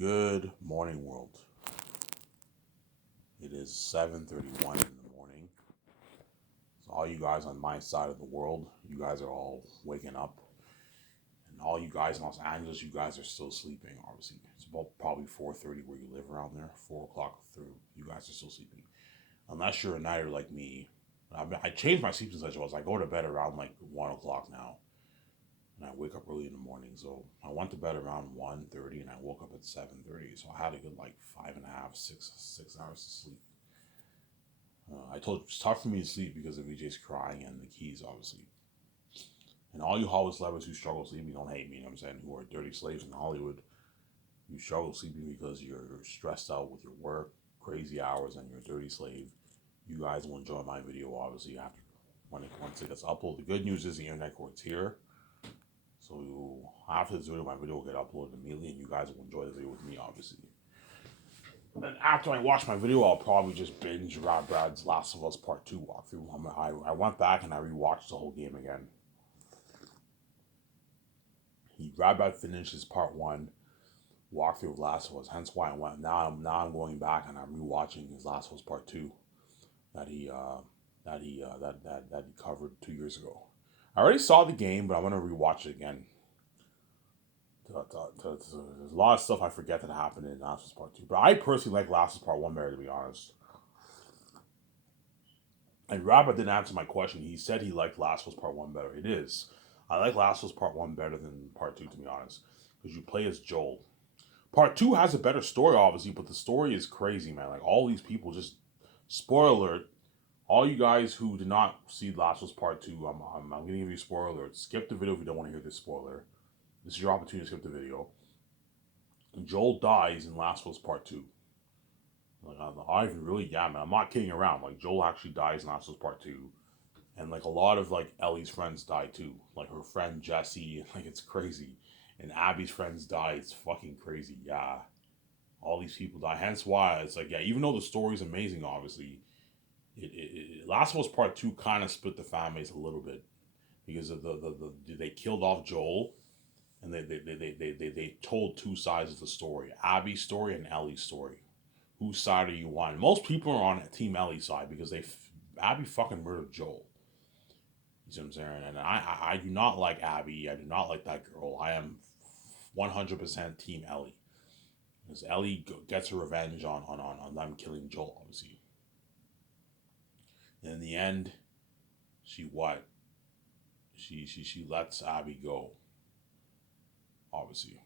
Good morning, world. It is 7:31 in the morning. So all you guys on my side of the world, you guys are all waking up. And all you guys in Los Angeles, you guys are still sleeping, obviously. It's about probably 4:30 where you live around there. 4 o'clock through, you guys are still sleeping. Unless you're a nighter like me. I changed my sleeping schedule. I go to bed around like 1 o'clock now. And I wake up early in the morning. So I went to bed around 1:30 and I woke up at 7:30. So I had a good like 5.5, 6 hours to sleep. I told you it's tough for me to sleep because of VJ's crying and the keys, obviously. And all you Hollywood celebrities who struggle sleeping, don't hate me, you know what I'm saying, who are dirty slaves in Hollywood, you struggle sleeping because you're stressed out with your work, crazy hours, and you're a dirty slave. You guys will enjoy my video, obviously, after once it gets uploaded. The good news is the internet court's here. So after this video, my video will get uploaded immediately, and you guys will enjoy the video with me, obviously. And after I watch my video, I'll probably just binge Rob Brad's Last of Us Part 2 walkthrough. I went back and I rewatched the whole game again. Rob Brad finished his Part 1 walkthrough of Last of Us, hence why I went. Now I'm going back and I'm rewatching his Last of Us Part 2 that he covered 2 years ago. I already saw the game, but I'm gonna rewatch it again. There's a lot of stuff I forget that happened in Last of Us Part 2. But I personally like Last of Us Part 1 better, to be honest. And Robert didn't answer my question. He said he liked Last of Us Part 1 better. It is. I like Last of Us Part 1 better than Part 2, to be honest. Because you play as Joel. Part 2 has a better story, obviously, but the story is crazy, man. Like, all these people just... Spoiler alert. All you guys who did not see Last of Us Part 2, I'm going to give you a spoiler alert. Skip the video if you don't want to hear this spoiler. This is your opportunity to skip the video. Joel dies in Last of Us Part 2. Like, I even really, yeah, man, I'm not kidding around. Like, Joel actually dies in Last of Us Part 2. And, like, a lot of, like, Ellie's friends die, too. Like, her friend Jesse, like, it's crazy. And Abby's friends die. It's fucking crazy, yeah. All these people die. Hence why, it's like, yeah, even though the story's amazing, obviously, Last of Us Part 2 kind of split the fan base a little bit. Because of they killed off Joel. And they told two sides of the story. Abby's story and Ellie's story. Whose side are you on? Most people are on Team Ellie's side because Abby fucking murdered Joel. You see what I'm saying? And I do not like Abby. I do not like that girl. I am 100% Team Ellie. Because Ellie gets her revenge on them killing Joel, obviously. And in the end, she what? She lets Abby go. Obviously.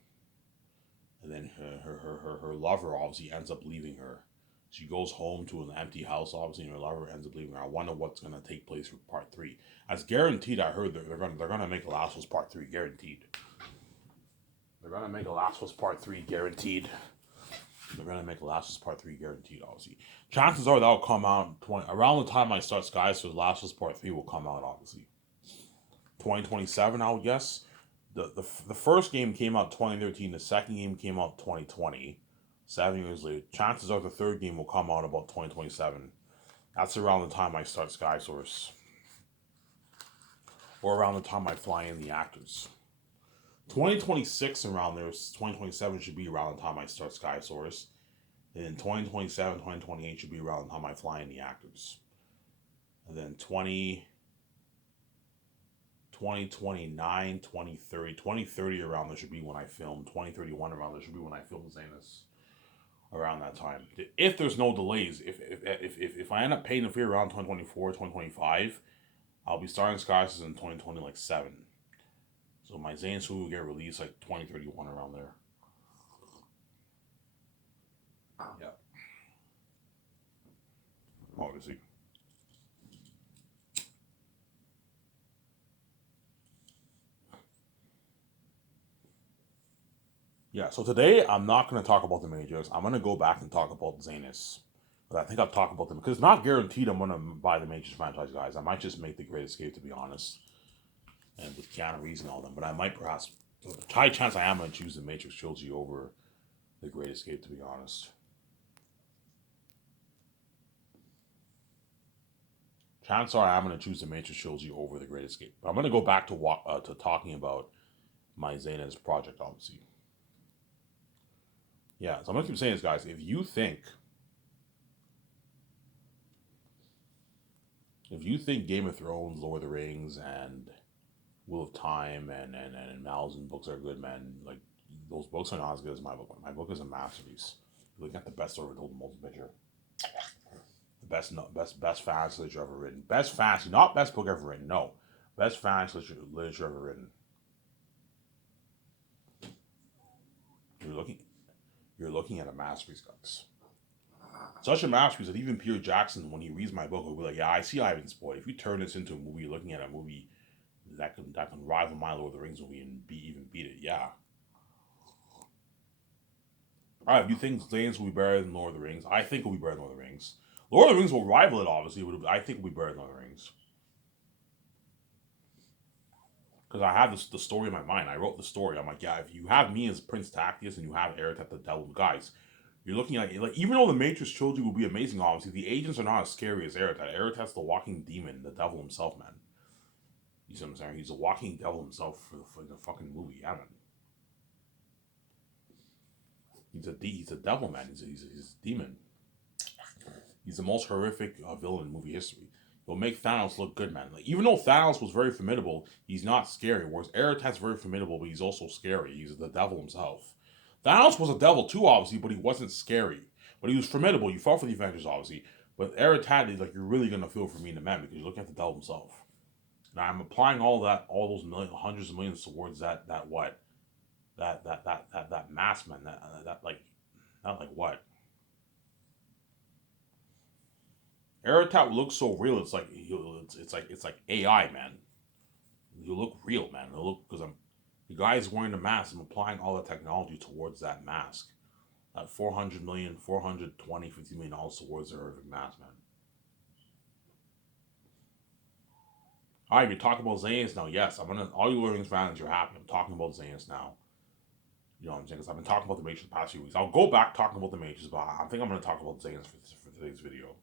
And then her lover obviously ends up leaving her. She goes home to an empty house, obviously, and her lover ends up leaving her. I wonder what's gonna take place for part 3. As guaranteed, I heard they're gonna make a Last of Us Part 3, guaranteed. They're gonna make a Last of Us Part 3, guaranteed. They're gonna make a Last of Us Part 3, guaranteed, obviously. Chances are that'll come out around the time I start Sky, so Last of Us Part 3 will come out, obviously. 2027, I would guess. The first game came out 2013. The second game came out 2020. 7 years later. Chances are the third game will come out about 2027. That's around the time I start Sky Source. Or around the time I fly in the actors. 2026 around there, 2027 should be around the time I start Sky Source. And then 2027, 2028 should be around the time I fly in the actors. And then 2029, 2030 around there should be when I film. 2031 around there should be when I film Zanus. Around that time. If there's no delays, if I end up paying the fee around 2024, 2025, I'll be starting Skies in 2020 like 7. So my Zanus will get released like 2031 around there. Yeah. Obviously. Yeah, so today I'm not going to talk about the majors. I'm going to go back and talk about Zanus. But I think I'll talk about them because it's not guaranteed I'm going to buy the majors franchise, guys. I might just make the Great Escape, to be honest. And with Keanu Reeves and all them. But I might perhaps, high chance I am going to choose the Matrix trilogy over the Great Escape, to be honest. Chances are I'm going to choose the Matrix trilogy over the Great Escape. But I'm going to go back to talking about my Zanus project, obviously. Yeah, so I'm gonna keep saying this, guys. If you think Game of Thrones, Lord of the Rings, and Wheel of Time and Mal's books are good, man, like those books are not as good as my book. My book is a masterpiece. You're looking at the best story told in motion picture. The best, no, best fantasy literature ever written. Best fantasy, not best book ever written. No, best fantasy literature ever written. You're looking, you're looking at a masterpiece, guys. Such a masterpiece that even Peter Jackson, when he reads my book, will be like, "Yeah, I see Ivan's point. If you turn this into a movie, you're looking at a movie that can rival my Lord of the Rings movie and even beat it." Yeah. All right. Do you think Zane's will be better than Lord of the Rings? I think it'll be better than Lord of the Rings. Lord of the Rings will rival it, obviously, but I think it'll be better than Lord of the Rings because I have the story in my mind. I wrote the story. I'm like, yeah, if you have me as Prince Tactius and you have Eretat the Devil, guys, you're looking at like even though the Matrix trilogy will be amazing, obviously the agents are not as scary as Eretat. Eretat's the walking demon, the devil himself, man. You see what I'm saying? He's a walking devil himself for the fucking movie. Yeah, man. He's a devil, man. He's a demon. He's the most horrific villain in movie history. He'll make Thanos look good, man. Like even though Thanos was very formidable, he's not scary. Whereas Eretat's very formidable, but he's also scary. He's the devil himself. Thanos was a devil too, obviously, but he wasn't scary. But he was formidable. You fought for the Avengers, obviously. But Eretat is like you're really gonna feel for me in the man because you're looking at the devil himself. And I'm applying all those hundreds of millions towards that what that mass man that like not like what Aerotat looks so real. It's like it's like AI, man. You look real, man. You look because I'm the guy is wearing the mask. I'm applying all the technology towards that mask. That 400 million, 420, $50 million towards the horrific mask, man. All right, you're talking about Zayn's now. Yes, I'm gonna. All you Lord fans, you're happy. I'm talking about Zayn's now. You know what I'm saying? Because I've been talking about the Matrix the past few weeks. I'll go back talking about the Matrix, but I think I'm gonna talk about Zayn's for today's video.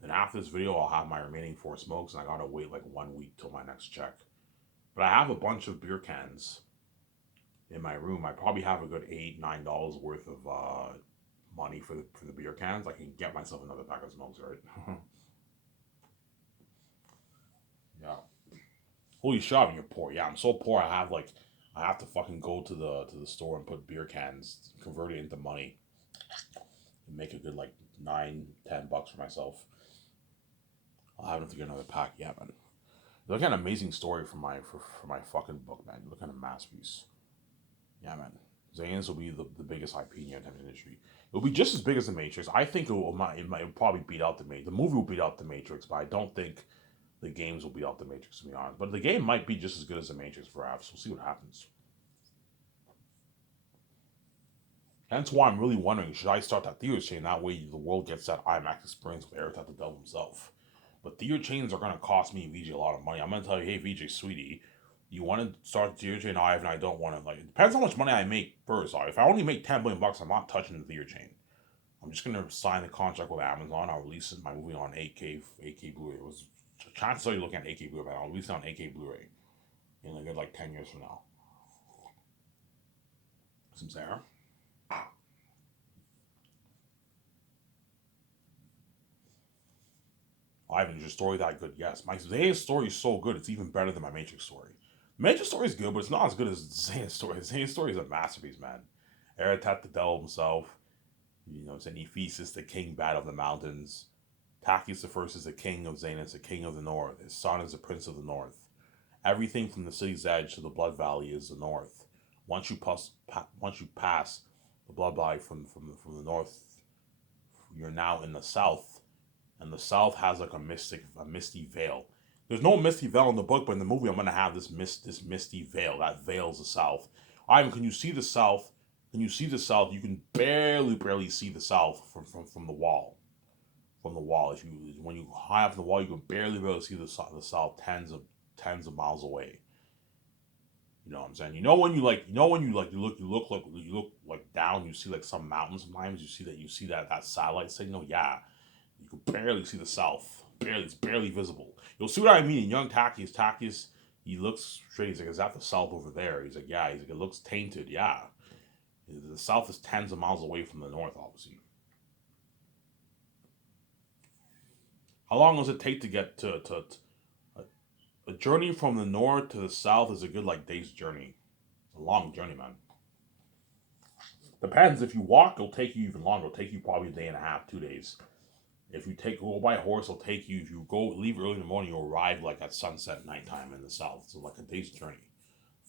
Then after this video, I'll have my remaining four smokes, and I gotta wait like 1 week till my next check. But I have a bunch of beer cans in my room. I probably have a good $8, $9 worth of money for the beer cans. I can get myself another pack of smokes, right? Yeah. Holy shit, you're poor. Yeah, I'm so poor. I have to fucking go to the store and put beer cans, convert it into money, and make a good like 9, $10 for myself. I'll have enough to get another pack. Yeah, man. Look at an amazing story for my fucking book, man. Look at a masterpiece. Yeah, man. Zayn's will be the biggest IP in the entertainment industry. It'll be just as big as the Matrix. I think it might probably beat out the Matrix. The movie will beat out the Matrix, but I don't think the games will beat out the Matrix, to be honest. But the game might be just as good as the Matrix, perhaps. We'll see what happens. Hence why I'm really wondering, should I start that theater chain? That way the world gets that IMAX experience with Eric the Devil himself. But theater chains are going to cost me, VJ, a lot of money. I'm going to tell you, hey, VJ, sweetie, you want to start the theater chain? I don't want to. Like, it depends how much money I make first. If I only make 10 billion bucks, I'm not touching the theater chain. I'm just gonna sign the contract with Amazon. I'll release my movie on 8K Blu-ray. It was chances are you're looking at 8K Blu-ray. I'll release it on 8K Blu-ray in a good like 10 years from now. Some Sarah. Ivan, is your story that good? Yes. My Zayn's story is so good, it's even better than my Matrix story. The Matrix story is good, but it's not as good as Zayn's story. Zayn's story is a masterpiece, man. Eratat the devil himself, saying Ephesus, the king bad of the mountains. Tachys the first is the king of Zanus, the king of the north. His son is the prince of the north. Everything from the city's edge to the Blood Valley is the north. Once you pass the Blood Valley from the north, you're now in the south, and the south has like a misty veil. There's no misty veil in the book, but in the movie, I'm gonna have this misty veil that veils the south. Ivan, can you see the south? Can you see the south? You can barely see the south from the wall. From the wall, if you when you high up the wall, you can barely see the south tens of miles away. You know what I'm saying? You look like down. You see like some mountains. Sometimes you see that satellite signal. Yeah, you can barely see the south. Barely, it's barely visible. You'll see what I mean. In young he looks straight. He's like, is that the south over there? He's like, yeah. He's like, it looks tainted. Yeah. The South is tens of miles away from the North, obviously. How long does it take to get to a journey from the North to the South is a good like day's journey. It's a long journey, man. Depends. If you walk, it'll take you even longer. It'll take you probably a day and a half, 2 days. If you go by horse, it'll take you. If you go leave early in the morning, you'll arrive like at sunset, nighttime in the south. So like a day's journey.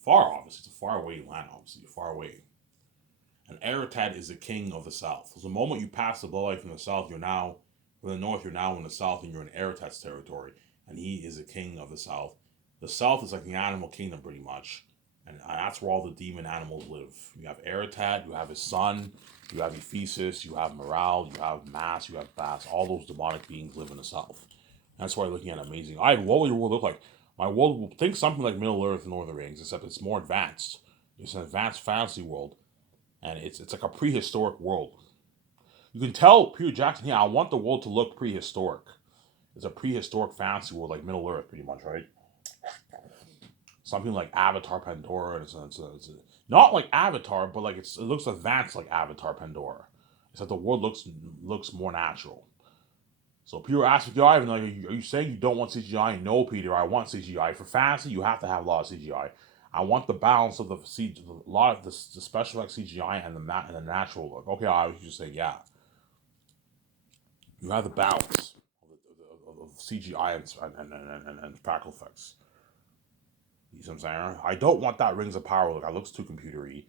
Far, obviously, it's a far away land. Obviously, far away. And Eritad is the king of the south. So the moment you pass the bloodline from the south, you're now from the north. You're now in the south, and you're in Eritad's territory. And he is the king of the south. The south is like the animal kingdom, pretty much, and that's where all the demon animals live. You have Eritad, you have his son, you have Ephesus, you have Morale, you have Mass, you have Bass. All those demonic beings live in the south. That's why you're looking at amazing. What will your world look like? My world will think something like Middle Earth and Lord of the Rings, except it's more advanced. It's an advanced fantasy world, and it's like a prehistoric world. You can tell Peter Jackson, yeah, I want the world to look prehistoric. It's a prehistoric fantasy world like Middle Earth, pretty much, right? Something like Avatar Pandora. Not like Avatar, but like it looks advanced like Avatar Pandora. Except the world looks more natural. So Peter asked me, Ivan, like, are you saying you don't want CGI? No, Peter, I want CGI. For fantasy, you have to have a lot of CGI. I want the balance of a lot of the special effects CGI and the natural look. Okay, I was just saying, yeah. You have the balance of CGI and practical effects. You see what I'm saying? I don't want that Rings of Power look. That looks too computery.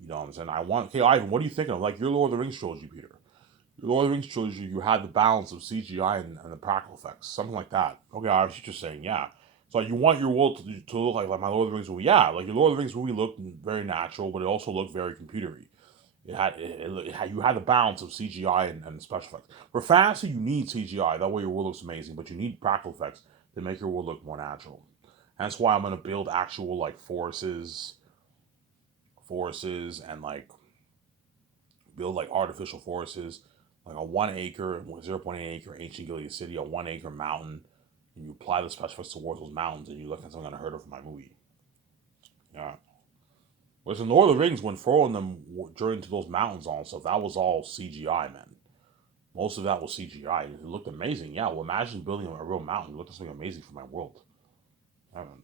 You know what I'm saying? Okay, Ivan, what are you thinking of? Like your Lord of the Rings trilogy, Peter. Your Lord of the Rings trilogy, you had the balance of CGI and the practical effects. Something like that. Okay, I was just saying, yeah. So you want your world to look like my Lord of the Rings movie. Yeah, like your Lord of the Rings movie looked very natural, but it also looked very computery. You had the balance of CGI and special effects. For fantasy, you need CGI. That way your world looks amazing, but you need practical effects to make your world look more natural. That's why I'm gonna build actual like forests, and like build like artificial forests, like a 1 acre, 0.8 acre ancient Gilead city, a 1 acre mountain, and you apply the special effects towards those mountains, and you look at something unheard of in my movie. Yeah. Whereas in Lord of the Rings, when throwing them during to those mountains and stuff, that was all CGI, man. Most of that was CGI. It looked amazing. Yeah, well, imagine building a real mountain. It looked something amazing for my world. Yeah, man.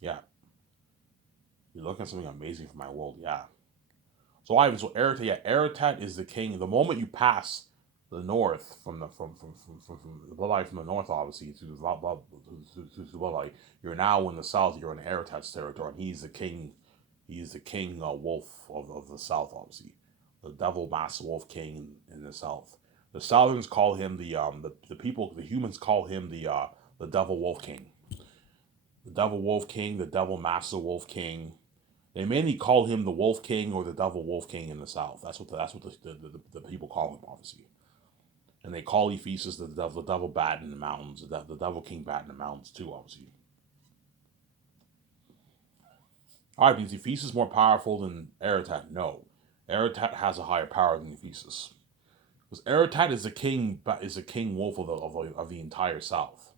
Yeah. You're looking at something amazing for my world. Yeah. So Ivan, so Eritad, yeah, Eritad is the king. The moment you pass the north from the bloodline from the north, obviously to the bloodline, you're now in the south. You're in Eritad's territory, and he's the king. He's the king wolf of the south, obviously, the devil master wolf king in the south. The Southerns call him the humans call him the devil wolf king. The devil wolf king, the devil master wolf king. They mainly call him the Wolf King or the Devil Wolf King in the South. That's what the people call him, obviously. And they call Ephesus the Devil Bat in the mountains, the Devil King Bat in the mountains too, obviously. All right, means Ephesus more powerful than Eritad? No, Eritad has a higher power than Ephesus because Eritad is the king wolf of the entire South,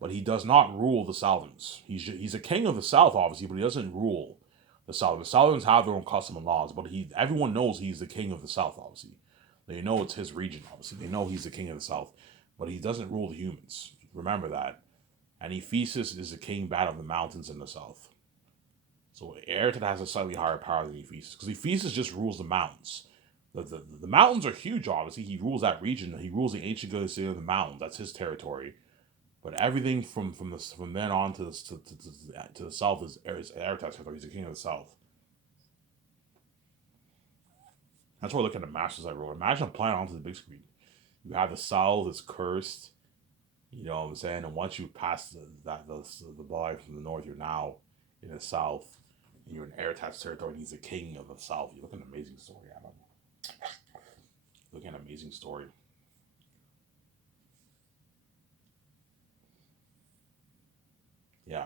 but he does not rule the Southerns. He's a king of the South, obviously, but he doesn't rule the South. The Southerns have their own custom and laws, but everyone knows he's the king of the South, obviously. They know it's his region, obviously. They know he's the king of the South, but he doesn't rule the humans. Remember that. And Ephesus is the king bat of the mountains in the South. So Eritad has a slightly higher power than Ephesus, because Ephesus just rules the mountains. The mountains are huge, obviously. He rules that region. He rules the ancient Gilead city of the mountains. That's his territory. But everything from then on to the south is Eritad's territory. He's the king of the South. That's why I look at the matches I wrote. Imagine applying onto the big screen. You have the South is cursed. You know what I'm saying? And once you pass the line from the north, you're now in the South. And you're in Eritad's territory. And he's the king of the South. You look at an amazing story, Adam. Look at an amazing story. Yeah.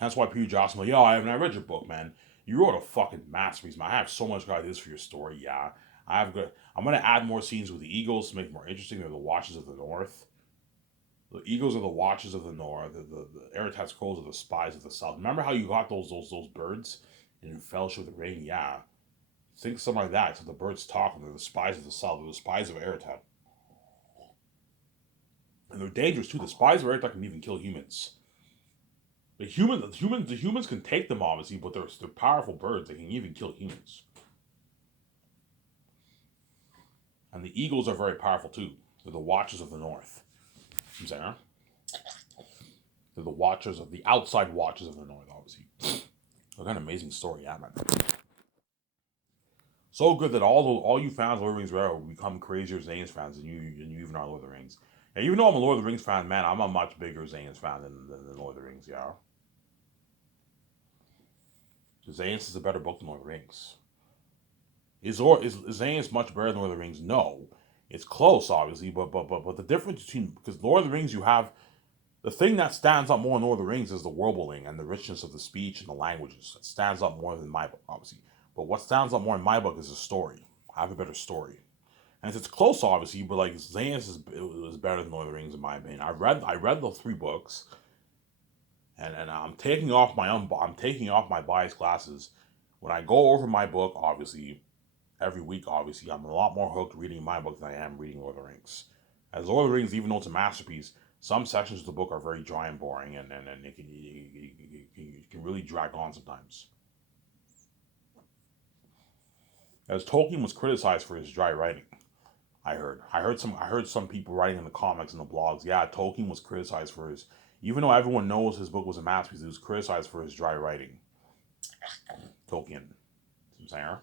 That's why Peter Johnson like, yo, I haven't read your book, man. You wrote a fucking masterpiece, man. I have so much good ideas for your story. Yeah, I'm gonna add more scenes with the Eagles to make it more interesting. They're the Watchers of the North. The eagles are the watchers of the north. The Eretat's crows are the spies of the south. Remember how you got those birds in Fellowship of the Ring? Yeah, think something like that. So the birds talk, and they're the spies of the south. They're the spies of Eretat, and they're dangerous too. The spies of Eretat can even kill humans. The humans can take them obviously, but they're powerful birds. They can even kill humans. And the eagles are very powerful too. They're the watchers of the north. I'm saying, huh? They're the watchers of the outside watchers of the north, obviously. What an amazing story, yeah, man. So good that all you fans of Lord of the Rings will become crazier Zane's fans than you even are Lord of the Rings. And even though I'm a Lord of the Rings fan, man, I'm a much bigger Zane's fan than Lord of the Rings, yeah. Zane's is a better book than Lord of the Rings. Is Zane's much better than Lord of the Rings? No. It's close, obviously, but the difference between, because Lord of the Rings you have the thing that stands up more in Lord of the Rings is the world building and the richness of the speech and the languages. It stands up more than my book, obviously. But what stands up more in my book is the story. I have a better story. And it's close, obviously, but like Zane's is better than Lord of the Rings in my opinion. I read the three books, and I'm taking off my bias glasses. When I go over my book, obviously, every week, obviously, I'm a lot more hooked reading my book than I am reading Lord of the Rings. As Lord of the Rings, even though it's a masterpiece, some sections of the book are very dry and boring, and it can really drag on sometimes. As Tolkien was criticized for his dry writing, I heard some people writing in the comics and the blogs. Yeah, Tolkien was criticized for his, even though everyone knows his book was a masterpiece, he was criticized for his dry writing. Tolkien, some saying,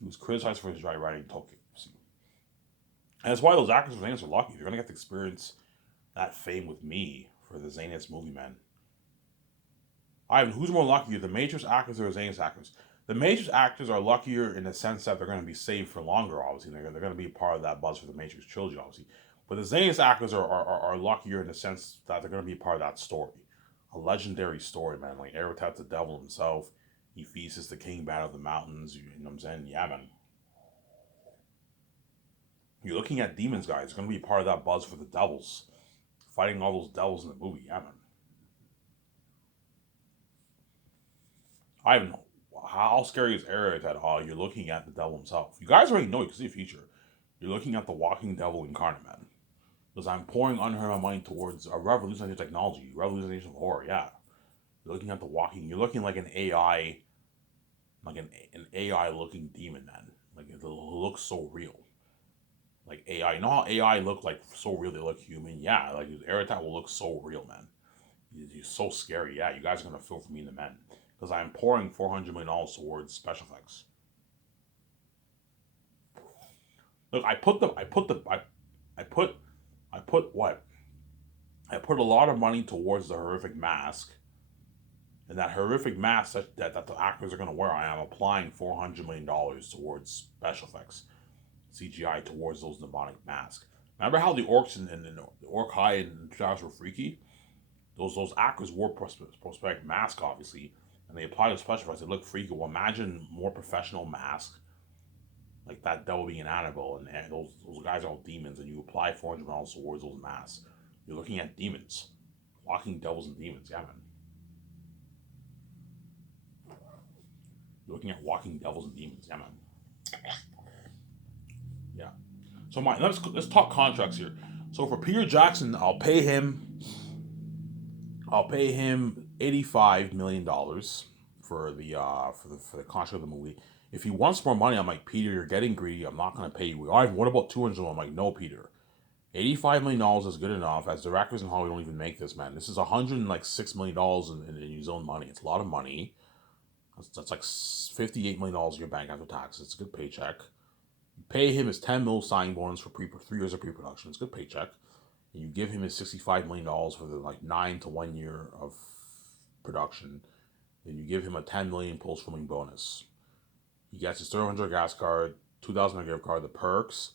he was criticized for his dry writing. Tolkien. And that's why those actors for Zanis are lucky. They're gonna get to experience that fame with me for the Zanis movie, man. Ivan, who's more luckier, the Matrix actors or the Zanis actors? The Matrix actors are luckier in the sense that they're going to be saved for longer, obviously. They're going to be part of that buzz for the Matrix trilogy, obviously. But the Zanis actors are luckier in the sense that they're going to be part of that story. A legendary story, man. Like Eretat the devil himself. Ephesus, the king, battle of the mountains. You know what I'm saying? Yeah, man. You're looking at demons, guys. It's going to be part of that buzz for the devils. Fighting all those devils in the movie. Yeah, man. I don't know. How scary is Eric at all? You're looking at the devil himself. You guys already know you can see a future. You're looking at the walking devil incarnate, man. Because I'm pouring unheard money towards a revolutionary technology, revolutionization of horror, yeah. You're looking at the walking, you're looking like an AI, like an AI looking demon, man. Like it looks so real. Like AI, you know how AI look like so real they look human? Yeah, like Eritat will look so real, man. He's so scary. Yeah, you guys are gonna feel for me in the men because I'm pouring $400 million towards special effects. Look, I put, I put what? I put a lot of money towards the horrific mask, and that horrific mask that the actors are gonna wear. I am applying $400 million towards special effects, CGI towards those demonic masks. Remember how the orcs and the orc high and Travis were freaky? Those actors wore prosthetic mask, obviously, and they applied the special effects. They look freaky. Well, imagine more professional mask like that devil being an Annabelle, and those guys are all demons, and you apply $400 towards those masks. You're looking at demons, walking devils and demons. Yeah, man. You're looking at walking devils and demons. Yeah, man. Yeah. So let's talk contracts here. So for Peter Jackson, I'll pay him $85 million for the contract of the movie. If he wants more money, I'm like, Peter, you're getting greedy. I'm not gonna pay you. All right, what about 200? I'm like, no, Peter. $85 million is good enough. As directors in Hollywood don't even make this, man. This is $106 million in his own money. It's a lot of money. That's like $58 million in your bank after taxes. It's a good paycheck. You pay him his 10 mil signing bonus for 3 years of pre-production. It's a good paycheck. And you give him his $65 million for the like 9 to 1 year of production. Then you give him a 10 million post filming bonus. He gets his 300 gas card, 2,000 gift card, the perks,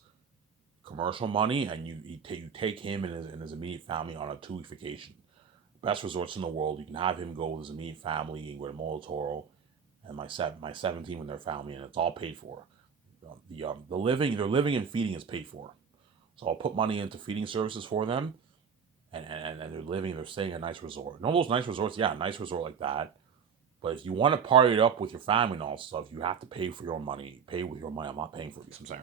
commercial money, and you take him and his immediate family on a 2 week vacation. Best resorts in the world. You can have him go with his immediate family. You can go to Molo Toro, and my 17 with their family, and it's all paid for. their living and feeding is paid for. So I'll put money into feeding services for them, and they're staying at a nice resort. And all those nice resorts, yeah, a nice resort like that. But if you want to party it up with your family and all stuff, you have to pay for your own money. Pay with your money. I'm not paying for it. You know what I'm saying?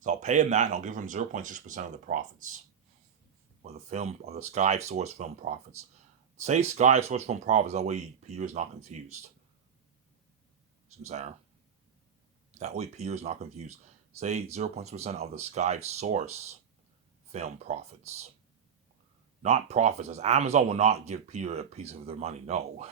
So I'll pay him that, and I'll give him 0.6% of the profits, or the Sky Source film profits. Say Sky Source film profits. That way, Peter's not confused. You know what I'm saying? That way, Peter's not confused. Say 0.6% of the Sky Source film profits. Not profits, as Amazon will not give Peter a piece of their money. No,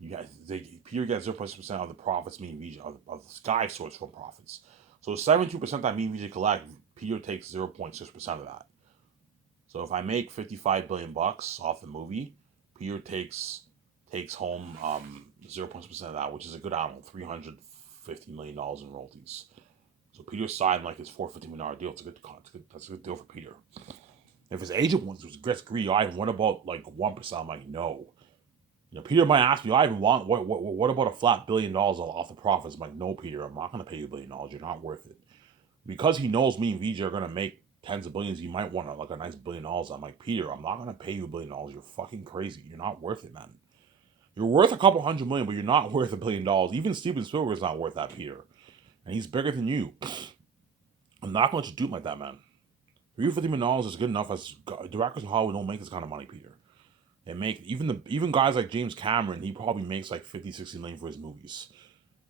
Peter gets 0.6% of the profits. Of the Sky Source film profits. So 72% that MeanVJ collect, Peter takes 0.6% of that. So if I make 55 billion bucks off the movie, Peter takes home 0.6% of that, which is a good amount, $350 million in royalties. So Peter signed like his $450 million deal. That's a good deal for Peter. If his agent gets greedy, Ivan, what about like 1%? I'm like, no. Peter might ask me, Ivan, what about a flat $1 billion off the profits? I'm like, no, Peter, I'm not going to pay you $1 billion. You're not worth it. Because he knows me and VJ are going to make tens of billions, he might want a nice $1 billion. I'm like, Peter, I'm not going to pay you $1 billion. You're fucking crazy. You're not worth it, man. You're worth a couple $100 million, but you're not worth $1 billion. Even Steven Spielberg's not worth that, Peter. And he's bigger than you. I'm not going to let you do it like that, man. $350 million is good enough. As directors in Hollywood don't make this kind of money, Peter. They make even guys like James Cameron. He probably makes like 50-60 million for his movies.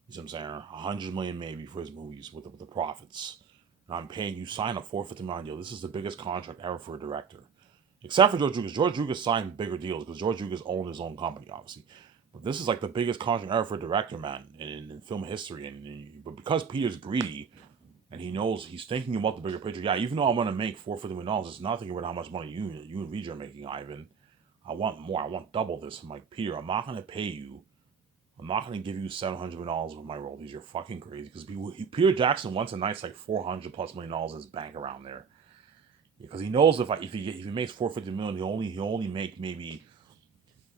You know what I'm saying? 100 million maybe for his movies with the profits. And I'm paying you, sign a $450 million deal. This is the biggest contract ever for a director, except for George Lucas. George Lucas signed bigger deals because George Lucas owned his own company, obviously. But this is like the biggest contract ever for a director, man, in film history. But because Peter's greedy, and he knows he's thinking about the bigger picture. Yeah, even though I'm gonna make $450 million, it's nothing about how much money you and VJ are making, Ivan. I want more. I want double this. I'm like, Peter, I'm not going to pay you. I'm not going to give you $700 million with my royalties. You're fucking crazy. Because Peter Jackson wants a nice like $400+ million in his bank around there. Because he knows if he makes $450 million, he'll only make maybe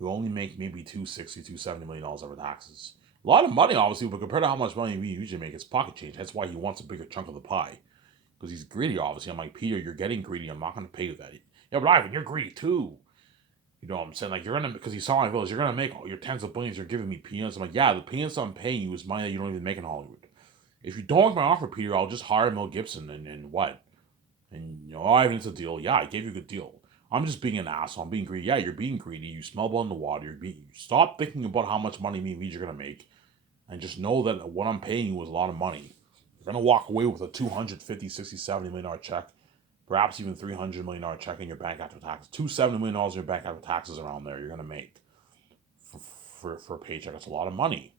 $260-270 million over taxes. A lot of money, obviously, but compared to how much money we usually make, it's pocket change. That's why he wants a bigger chunk of the pie. Because he's greedy, obviously. I'm like, Peter, you're getting greedy. I'm not going to pay you that. Yeah, but Ivan, you're greedy too. You know what I'm saying? Like, because he saw my bills, you're going to make all your tens of billions, you're giving me peanuts. I'm like, yeah, the peanuts I'm paying you is money that you don't even make in Hollywood. If you don't like my offer, Peter, I'll just hire Mel Gibson and what? And, Ivan, it's a deal. Yeah, I gave you a good deal. I'm just being an asshole. I'm being greedy. Yeah, you're being greedy. You smell blood in the water. Stop thinking about how much money me and you're going to make. And just know that what I'm paying you is a lot of money. You're going to walk away with a $250, 60, $70 million check. Perhaps even $300 million check in your bank after taxes. $270 million in your bank after taxes around there you're going to make for a paycheck. That's a lot of money.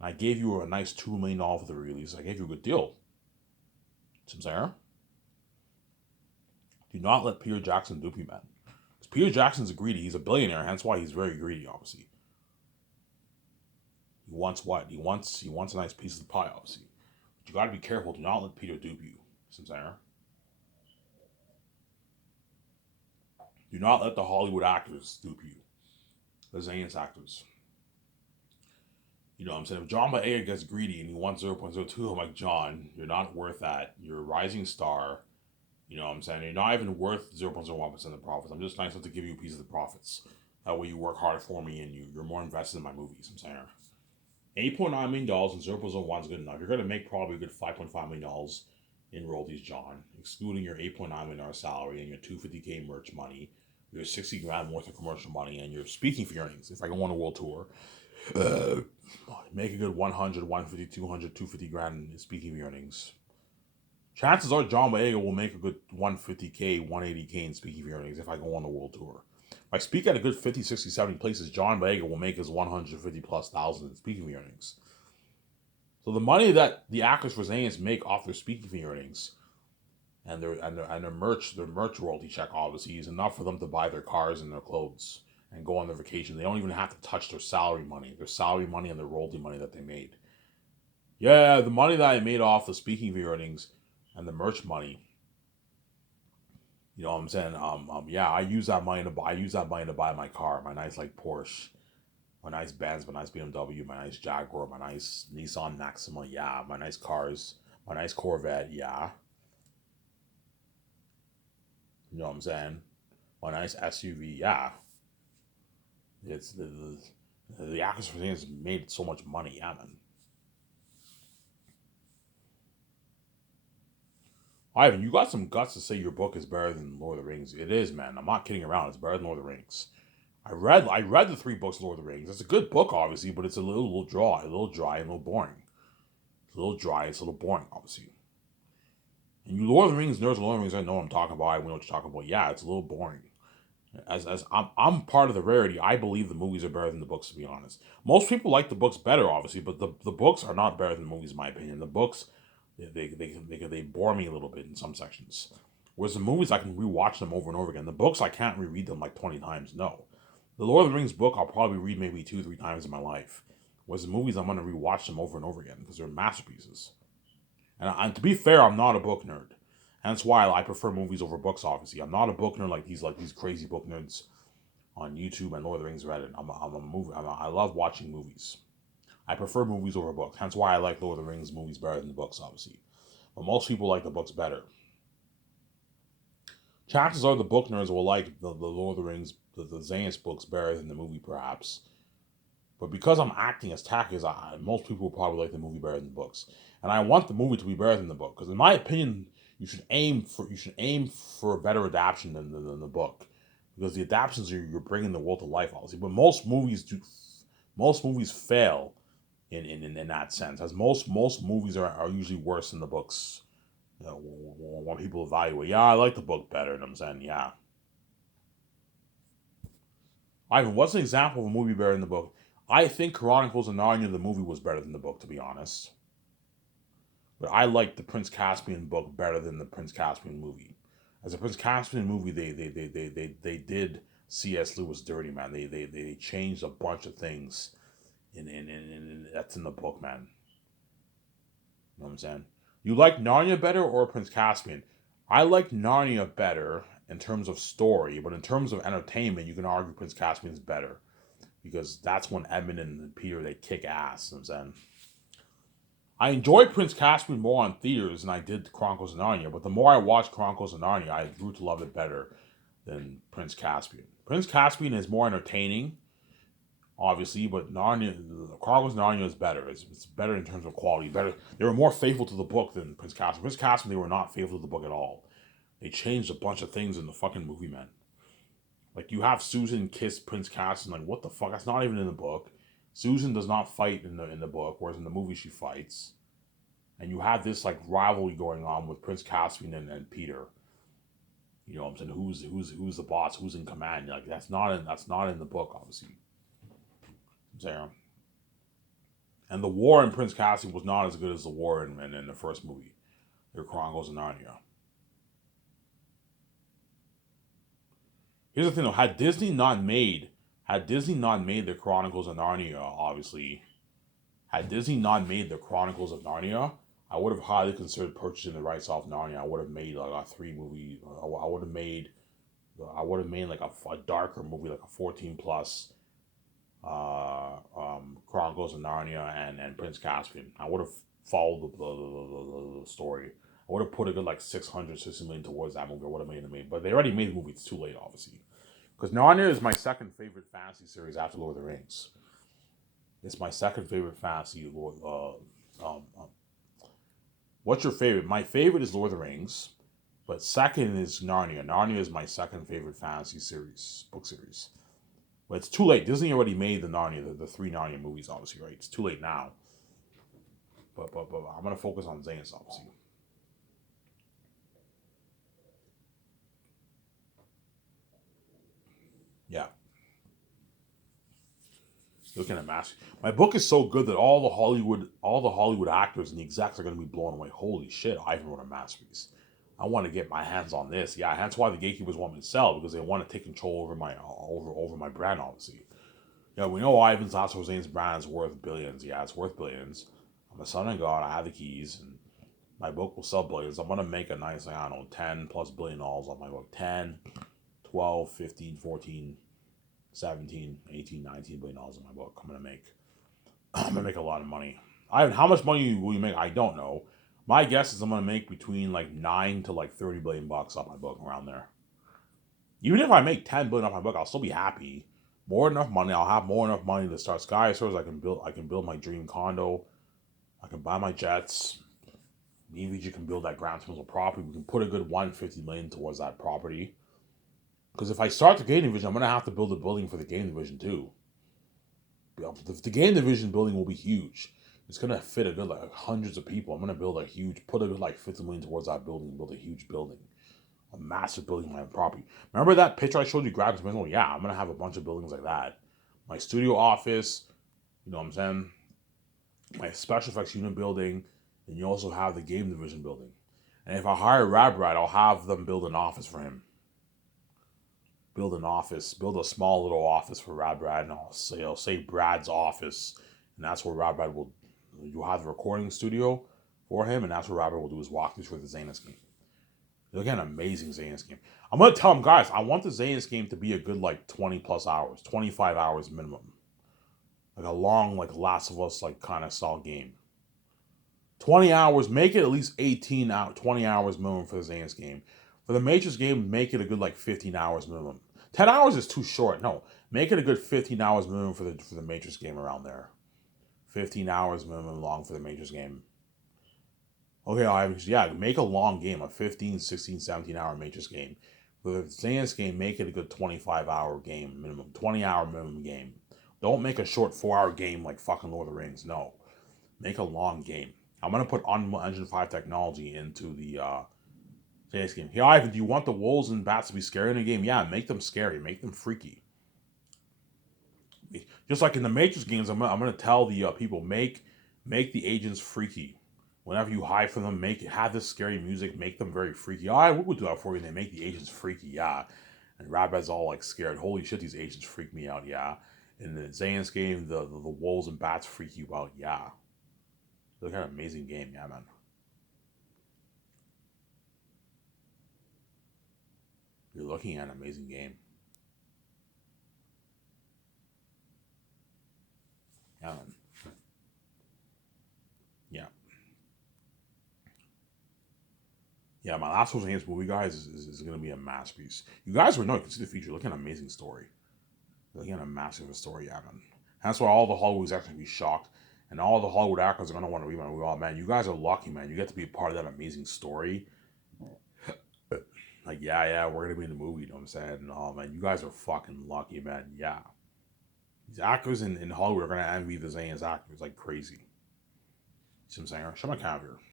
And I gave you a nice $2 million for the release. I gave you a good deal. Sincere? Do not let Peter Jackson dupe you, man. Because Peter Jackson's greedy. He's a billionaire, hence why he's very greedy, obviously. He wants what? He wants a nice piece of the pie, obviously. But you got to be careful. Do not let Peter dupe you. Sincere? Do not let the Hollywood actors dupe you. The Zane's actors. You know what I'm saying? If John Boyega gets greedy and he wants 0.02, I'm like, John, you're not worth that. You're a rising star. You know what I'm saying? You're not even worth 0.01% of the profits. I'm just nice enough to give you a piece of the profits. That way you work harder for me and you're more invested in my movies. I'm saying $8.9 million and 0.01 is good enough. You're going to make probably a good $5.5 million in royalties, John, excluding your $8.9 million salary and your $250K merch money, your $60,000 worth of commercial money, and your speaking fee earnings. If I go on a world tour, make a good 100, 150, 200, 250 grand in speaking fee earnings. Chances are John Boyega will make a good 150K, 180K in speaking fee earnings if I go on a world tour. If I speak at a good 50, 60, 70 places, John Boyega will make his 150+ thousand in speaking fee earnings. So the money that the actors for Zane's make off their speaking fee earnings and their merch royalty check obviously is enough for them to buy their cars and their clothes and go on their vacation. They don't even have to touch their salary money and their royalty money that they made. Yeah, the money that I made off the speaking fee earnings and the merch money. You know what I'm saying? Yeah, I use that money to buy my car, my nice like Porsche. My nice Benz, my nice BMW, my nice Jaguar, my nice Nissan Maxima, yeah. My nice cars, my nice Corvette, yeah. You know what I'm saying? My nice SUV, yeah. It's the actors for has made so much money, yeah, man. Ivan, you got some guts to say your book is better than Lord of the Rings. It is, man. I'm not kidding around. It's better than Lord of the Rings. I read the three books of Lord of the Rings. It's a good book, obviously, but it's a little boring. It's a little dry. It's a little boring, obviously. And you Lord of the Rings nerds, Lord of the Rings, I know what I'm talking about. I know what you're talking about. Yeah, it's a little boring. As I'm part of the rarity. I believe the movies are better than the books. To be honest, most people like the books better, obviously, but the books are not better than the movies, in my opinion. The books they bore me a little bit in some sections. Whereas the movies, I can rewatch them over and over again. The books, I can't reread them like 20 times. No. The Lord of the Rings book, I'll probably read maybe 2, 3 times in my life. Whereas the movies, I'm going to rewatch them over and over again because they're masterpieces. And to be fair, I'm not a book nerd. Hence why I prefer movies over books, obviously. I'm not a book nerd like these crazy book nerds on YouTube and Lord of the Rings Reddit. I'm a movie. I love watching movies. I prefer movies over books. Hence why I like Lord of the Rings movies better than the books, obviously. But most people like the books better. Chances are the book nerds will like the Lord of the Rings, the Xanus books better than the movie, perhaps. But because I'm acting as tacky as most people will probably like the movie better than the books. And I want the movie to be better than the book. Because in my opinion, you should aim for a better adaptation than the book. Because the adaptations you're bringing the world to life, obviously. But most movies fail in that sense. As most movies are usually worse than the books. You know, when people evaluate, yeah, I like the book better. And I'm saying, yeah. Ivan, what's an example of a movie better than the book? I think Chronicles of Narnia, the movie, was better than the book, to be honest. But I like the Prince Caspian book better than the Prince Caspian movie. As a Prince Caspian movie, they did C.S. Lewis dirty, man. They changed a bunch of things in that's in the book, man. You know what I'm saying? You like Narnia better or Prince Caspian? I like Narnia better in terms of story, but in terms of entertainment, you can argue Prince Caspian's better because that's when Edmund and Peter they kick ass. You know what I'm saying? I enjoyed Prince Caspian more on theaters than I did Chronicles of Narnia, but the more I watched Chronicles of Narnia, I grew to love it better than Prince Caspian. Prince Caspian is more entertaining, obviously, but Narnia, Chronicles of Narnia is better. It's better in terms of quality. Better, they were more faithful to the book than Prince Caspian. Prince Caspian, they were not faithful to the book at all. They changed a bunch of things in the fucking movie, man. Like you have Susan kiss Prince Caspian, like what the fuck? That's not even in the book. Susan does not fight in the book, whereas in the movie she fights. And you have this like rivalry going on with Prince Caspian and Peter. You know what I'm saying? Who's the boss? Who's in command? Like that's not in the book, obviously. I'm saying. And the war in Prince Caspian was not as good as the war in the first movie, The Chronicles of Narnia. Here's the thing though, had Disney not made the Chronicles of Narnia, obviously, had Disney not made the Chronicles of Narnia, I would have highly considered purchasing the rights off Narnia. I would have made like a 3 movie. I would have made like a darker movie, like a 14 plus Chronicles of Narnia and Prince Caspian. I would have followed the story. I would have put a good like 600, 60 million towards that movie. I would have made it, but they already made the movie. It's too late, obviously. Because Narnia is my second favorite fantasy series after Lord of the Rings. It's my second favorite fantasy. What's your favorite? My favorite is Lord of the Rings, but second is Narnia. Narnia is my second favorite fantasy series, book series. But it's too late. Disney already made the Narnia, the 3 Narnia movies, obviously, right? It's too late now. But I'm gonna focus on Xanus, obviously. Yeah. Looking at Master. My book is so good that all the Hollywood actors and the execs are going to be blown away. Holy shit! I even wrote a masterpiece. I want to get my hands on this. Yeah, that's why the gatekeepers want me to sell because they want to take control over my over my brand. Obviously, yeah, we know Ivan's Last Roseanne's brand is worth billions. Yeah, it's worth billions. I'm a son of God. I have the keys, and my book will sell billions. I'm gonna make a nice, like, I don't know, 10 plus billion dollars on my book. 10, 12, 15, 14. $17, $18, $19 billion in my book. I'm gonna make a lot of money. How much money will you make? I don't know. My guess is I'm gonna make between like 9 to like 30 billion bucks off my book around there. Even if I make 10 billion off my book, I'll still be happy. More enough money, I'll have more enough money to start skyscrapers. I can build my dream condo. I can buy my jets. EVG can build that Grand Central property. We can put a good 150 million towards that property. Because if I start the game division, I'm gonna have to build a building for the game division too. The game division building will be huge. It's gonna fit a good like hundreds of people. I'm gonna put a good like 50 million towards that building, build a huge building, a massive building on my property. Remember that picture I showed you, Grand Central? Yeah, I'm gonna have a bunch of buildings like that. My studio office, you know what I'm saying? My special effects unit building, and you also have the game division building. And if I hire Rabrad, I'll have them build an office for him. Build a small little office for Rabrad, and I'll say Brad's office, and that's where you'll have the recording studio for him, and that's where Rabrad will do his walkthroughs for the Zanus game. Look at an amazing Zanus game. I'm gonna tell him, guys, I want the Zanus game to be a good like 20 plus hours, 25 hours minimum. Like a long, like Last of Us like kind of style game. 20 hours, make it at least 20 hours minimum for the Zanus game. For the Matrix game, make it a good like 15 hours minimum. 10 hours is too short. No, make it a good 15 hours minimum for the Matrix game around there. 15 hours minimum long for the Matrix game. Okay, make a long game, a 15, 16, 17 hour Matrix game. For the Zanus game, make it a good 25 hour game minimum, 20 hour minimum game. Don't make a short 4 hour game like fucking Lord of the Rings. No, make a long game. I'm gonna put Unreal Engine 5 technology into the Zanus game. Hey Ivan, do you want the wolves and bats to be scary in the game? Yeah, make them scary, make them freaky. Just like in the Matrix games, I'm gonna tell the people make the agents freaky. Whenever you hide from them, have this scary music, make them very freaky. All right, we'll do that for you. And they make the agents freaky, yeah. And Rabbi's all like scared. Holy shit, these agents freak me out, yeah. In the Zanus game, the wolves and bats freak you out, yeah. Look at an amazing game, yeah, man. You're looking at an amazing game. Yeah, man. Yeah. Yeah, my last Wars Games movie, guys, is going to be a masterpiece. You guys will know, you can see the feature. Look at an amazing story. Look at a massive story, yeah, man. That's why all the Hollywood's actually be shocked. And all the Hollywood actors are going to want to read my movie. Oh, man, you guys are lucky, man. You get to be a part of that amazing story. Like, yeah, we're going to be in the movie, you know what I'm saying? Oh, man, you guys are fucking lucky, man. Yeah. These actors in Hollywood are going to envy the Zayn's actors like crazy. See what I'm saying? Shut my camera here.